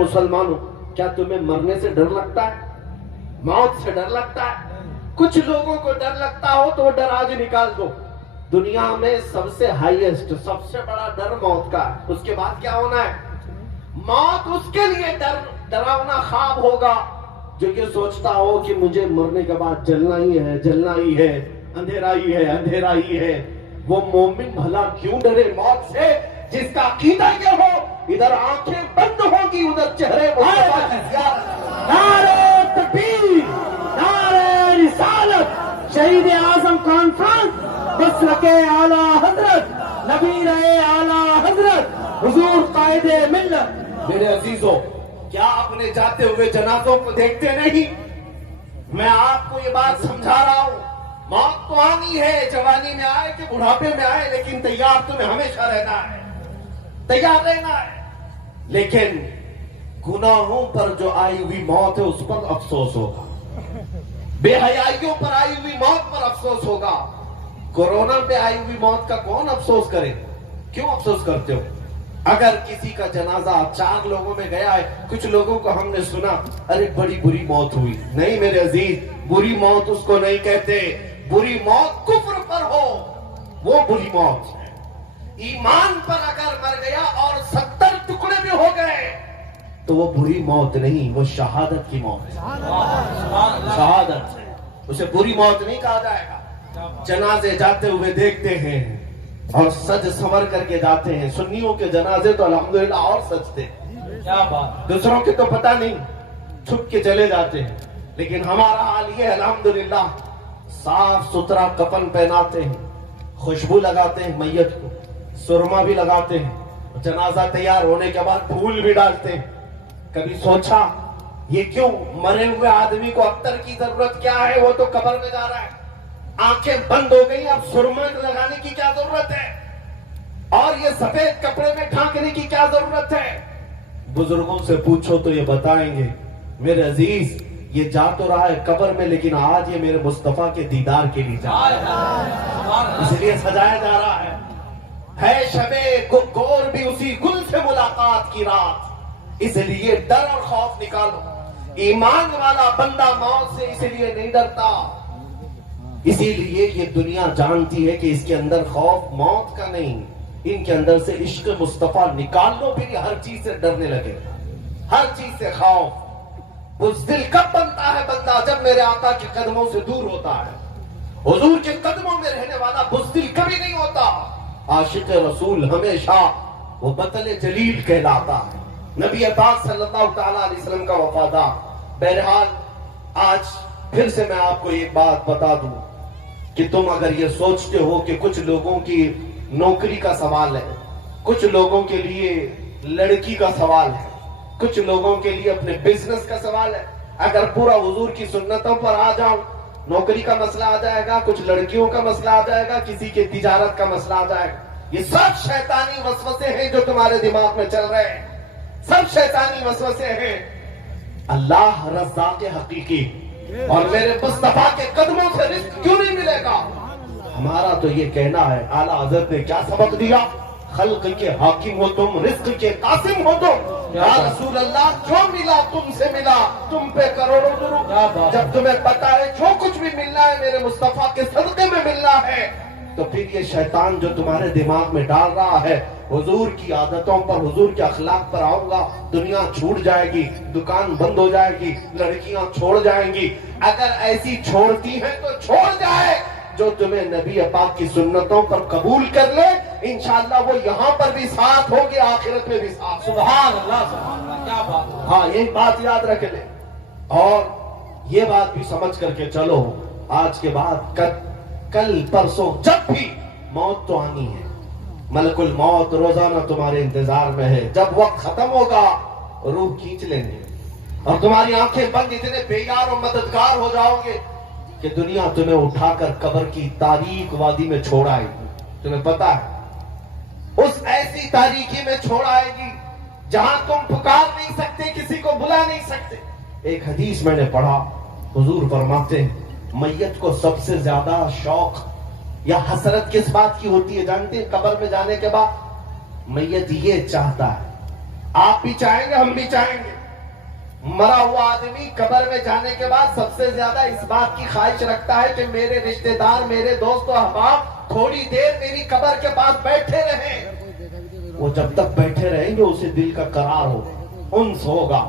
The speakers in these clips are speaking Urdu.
مسلمانوں کیا تمہیں مرنے سے ڈر لگتا ہے؟ موت سے ڈر لگتا ہے؟ کچھ لوگوں کو ڈر لگتا ہو تو وہ ڈر آج نکال دو. دنیا میں سب سے ہائیسٹ سب سے بڑا ڈر موت کا ہے. اس کے بعد کیا ہونا ہے؟ موت اس کے لیے ڈراونا خواب ہوگا جو یہ سوچتا ہو کہ مجھے مرنے کے بعد جلنا ہی ہے، جلنا ہی ہے، اندھیرا ہی ہے، اندھیرا ہی ہے. وہ مومن بھلا کیوں ڈرے موت سے جس کا عقیدہ یہ ہو ادھر آنکھیں بند ہوگی ادھر چہرے مصطفیٰ کی زیارت. نعرہ تکبیر، نعرہ رسالت، شہید اعظم کانفرنس، مسلک اعلی حضرت، نبی رہے اعلی حضرت، حضور قائد ملت. میرے عزیزوں، کیا اپنے جاتے ہوئے جنازوں کو دیکھتے نہیں؟ میں آپ کو یہ بات سمجھا رہا ہوں، موت تو آنی ہے، جوانی میں آئے کہ بڑھاپے میں آئے، لیکن تیار تمہیں ہمیشہ رہنا ہے، تیار رہنا ہے. لیکن گناہوں پر جو آئی ہوئی موت ہے اس پر افسوس ہوگا، بے حیائیوں پر آئی ہوئی موت پر افسوس ہوگا. کورونا پہ آئی ہوئی موت کا کون افسوس کرے؟ کیوں افسوس کرتے ہو؟ اگر کسی کا جنازہ 4 لوگوں میں گیا ہے، کچھ لوگوں کو ہم نے سنا ارے بڑی بری موت ہوئی. نہیں میرے عزیز، بری موت اس کو نہیں کہتے. بری موت کفر پر ہو وہ بری موت ہے. ایمان پر اگر مر گیا اور 70 ٹکڑے بھی ہو گئے تو وہ بری موت نہیں، وہ شہادت کی موت ہے. شہادت ہے، اسے بری موت نہیں کہا جائے گا. جنازے جاتے ہوئے دیکھتے ہیں اور سج سنور کر کے جاتے ہیں. سنیوں کے جنازے تو الحمدللہ اور سجتے ہیں، کیا بات. دوسروں کے تو پتہ نہیں، چھپ کے چلے جاتے ہیں. لیکن ہمارا حال یہ ہے الحمدللہ، صاف ستھرا کفن پہناتے ہیں، خوشبو لگاتے ہیں میت کو، سرما بھی لگاتے ہیں، جنازہ تیار ہونے کے بعد پھول بھی ڈالتے ہیں. کبھی سوچا یہ کیوں؟ مرے ہوئے آدمی کو عطر کی ضرورت کیا ہے؟ وہ تو قبر میں جا رہا ہے، آنکھیں بند ہو گئی، اب سرما لگانے کی کیا ضرورت ہے؟ اور یہ سفید کپڑے میں ڈھانکنے کی کیا ضرورت ہے؟ بزرگوں سے پوچھو تو یہ بتائیں گے میرے عزیز یہ جا تو رہا ہے قبر میں، لیکن آج یہ میرے مصطفیٰ کے دیدار کے لیے جا رہا ہے، اس لیے سجایا جا رہا ہے شب گور بھی اسی گل سے ملاقات کی رات. اس لیے ڈر اور خوف نکالو. ایمان والا بندہ موت سے اس لیے نہیں ڈرتا، اسی لیے یہ دنیا جانتی ہے کہ اس کے اندر خوف موت کا نہیں، ان کے اندر سے عشق مصطفیٰ نکال لو پھر یہ ہر چیز سے ڈرنے لگے، ہر چیز سے خوف. بزدل کب بنتا ہے بندہ؟ جب میرے آقا کے قدموں سے دور ہوتا ہے. حضور کے قدموں میں رہنے والا بزدل کبھی نہیں ہوتا. عاشق رسول ہمیشہ وہ بطل جلیل کہلاتا ہے، نبی پاک صلی اللہ تعالی علیہ وسلم کا وفادار. بہرحال آج پھر سے میں آپ کو ایک بات بتا دوں کہ تم اگر یہ سوچتے ہو کہ کچھ لوگوں کی نوکری کا سوال ہے، کچھ لوگوں کے لیے لڑکی کا سوال ہے، کچھ لوگوں کے لیے اپنے بزنس کا سوال ہے، اگر پورا حضور کی سنتوں پر آ جاؤ نوکری کا مسئلہ آ جائے گا، کچھ لڑکیوں کا مسئلہ آ جائے گا، کسی کے تجارت کا مسئلہ آ جائے گا. یہ سب شیطانی وسوسے ہیں جو تمہارے دماغ میں چل رہے ہیں، سب شیطانی وسوسے ہیں. اللہ رزاق حقیقی اور میرے مصطفیٰ کے قدموں سے رزق کیوں نہیں ملے گا؟ ہمارا تو یہ کہنا ہے، اعلیٰ حضرت نے کیا سبق دیا؟ خلق کے حاکم ہو تم، رزق کے قاسم ہو تم. یا رسول اللہ جو ملا تم سے ملا، تم پہ کروڑوں درود. جب تمہیں پتا ہے جو کچھ بھی ملنا ہے میرے مصطفیٰ کے صدقے میں ملنا ہے، تو پھر یہ شیطان جو تمہارے دماغ میں ڈال رہا ہے حضور کی عادتوں پر، حضور کے اخلاق پر آؤں گا، دنیا چھوٹ جائے گی، دکان بند ہو جائے گی، لڑکیاں چھوڑ جائیں گی. اگر ایسی چھوڑتی ہیں تو چھوڑ جائے. جو تمہیں نبی پاک کی سنتوں پر قبول کر لے انشاءاللہ وہ یہاں پر بھی ساتھ ہوگی، آخرت میں بھی ساتھ. سبحان اللہ، سبحان اللہ، کیا بات. ہاں یہ بات یاد رکھ لیں اور یہ بات بھی سمجھ کر کے چلو، آج کے بعد کل پرسوں جب بھی موت تو آنی ہے. ملک الموت روزانہ تمہارے انتظار میں ہے. جب وقت ختم ہوگا روح کھینچ لیں گے اور تمہاری آنکھیں بند اتنے بے یار اور مددگار ہو جاؤ گے کہ دنیا تمہیں اٹھا کر قبر کی تاریک وادی میں چھوڑ آئے گی. تمہیں پتا ہے اس ایسی تاریکی میں چھوڑ آئے گی جہاں تم پکار نہیں سکتے، کسی کو بلا نہیں سکتے. ایک حدیث میں نے پڑھا، حضور فرماتے ہیں میت کو سب سے زیادہ شوق یا حسرت کس بات کی ہوتی ہے جانتے ہیں؟ قبر میں جانے کے بعد میت یہ چاہتا ہے آپ بھی چاہیں گے، ہم بھی چاہیں گے۔ مرا ہوا آدمی قبر میں جانے کے بعد سب سے زیادہ اس بات کی خواہش رکھتا ہے کہ میرے رشتہ دار، میرے دوست و احباب تھوڑی دیر میری قبر کے پاس بیٹھے رہیں۔ وہ جب تک بیٹھے رہیں گے اسے دل کا قرار ہوگا، انس ہوگا،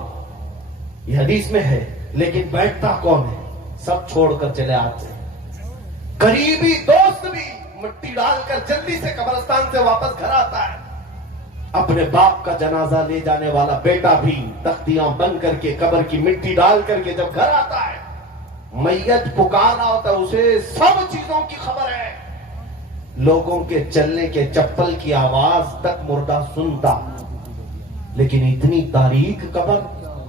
یہ حدیث میں ہے۔ لیکن بیٹھتا کون ہے؟ سب چھوڑ کر چلے آتے ہیں۔ قریبی دوست بھی مٹی ڈال کر جلدی سے قبرستان سے واپس گھر آتا ہے۔ اپنے باپ کا جنازہ لے جانے والا بیٹا بھی تختیاں بند کر کے قبر کی مٹی ڈال کر کے جب گھر آتا ہے، میت پکار رہا ہوتا ہے، اسے سب چیزوں کی خبر ہے۔ لوگوں کے چلنے کے چپل کی آواز تک مردہ سنتا، لیکن اتنی تاریک قبر،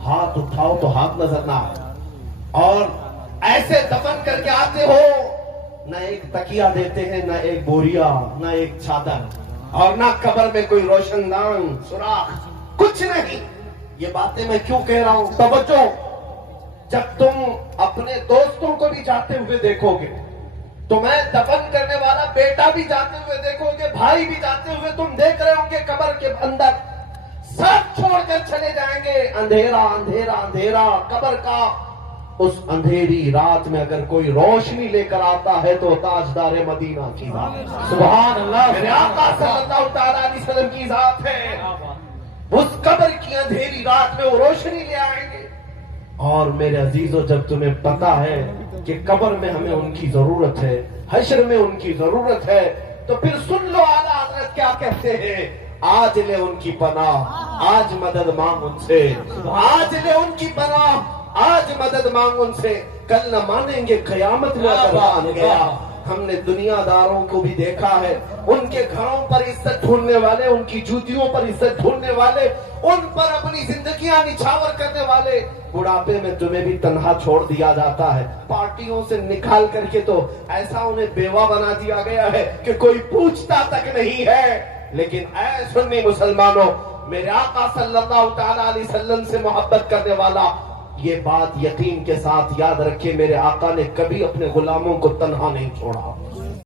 ہاتھ اٹھاؤ تو ہاتھ نظر نہ آئے، اور ایسے دفن کر کے آتے ہو، نہ ایک تکیہ دیتے ہیں، نہ ایک بوریا، نہ ایک چادر، اور نہ قبر میں کوئی روشن دان، سوراخ، کچھ نہیں۔ یہ باتیں میں کیوں کہہ رہا ہوں؟ توجہ، جب تم اپنے دوستوں کو بھی جاتے ہوئے دیکھو گے، تمہیں دفن کرنے والا بیٹا بھی جاتے ہوئے دیکھو گے، بھائی بھی جاتے ہوئے تم دیکھ رہے ہوں گے، قبر کے اندر سب چھوڑ کر چلے جائیں گے۔ اندھیرا اندھیرا اندھیرا، قبر کا اس اندھیری رات میں اگر کوئی روشنی لے کر آتا ہے تو تاجدار مدینہ کی ذات، سبحان اللہ، میرے آقا صلی اللہ تعالیٰ علیہ وسلم کی ذات ہے۔ اس قبر کی اندھیری رات میں وہ روشنی لے آئیں گے۔ اور میرے عزیزو، جب تمہیں پتا ہے کہ قبر میں ہمیں ان کی ضرورت ہے، حشر میں ان کی ضرورت ہے، تو پھر سن لو اعلیٰ حضرت کیا کہتے ہیں، آج لے ان کی پناہ، آج مدد مانگ ان سے، آج لے ان کی پناہ، آج مدد مانگ ان سے، کل نہ مانیں گے قیامت میں اگر مان گیا۔ ہم نے دنیا داروں کو بھی دیکھا ہے، ان کے گھروں پر عزت ڈھونڈنے والے، ان کی جوتیوں پر عزت ڈھونڈنے والے، ان پر اپنی زندگیاں نچھاور کرنے والے، بڑھاپے میں تمہیں بھی تنہا چھوڑ دیا جاتا ہے، پارٹیوں سے نکال کر کے تو ایسا انہیں بیوہ بنا دیا گیا ہے کہ کوئی پوچھتا تک نہیں ہے۔ لیکن اے سنی مسلمانوں، میرے آقا صلی اللہ تعالیٰ علیہ وسلم سے محبت کرنے والا یہ بات یقین کے ساتھ یاد رکھے، میرے آقا نے کبھی اپنے غلاموں کو تنہا نہیں چھوڑا۔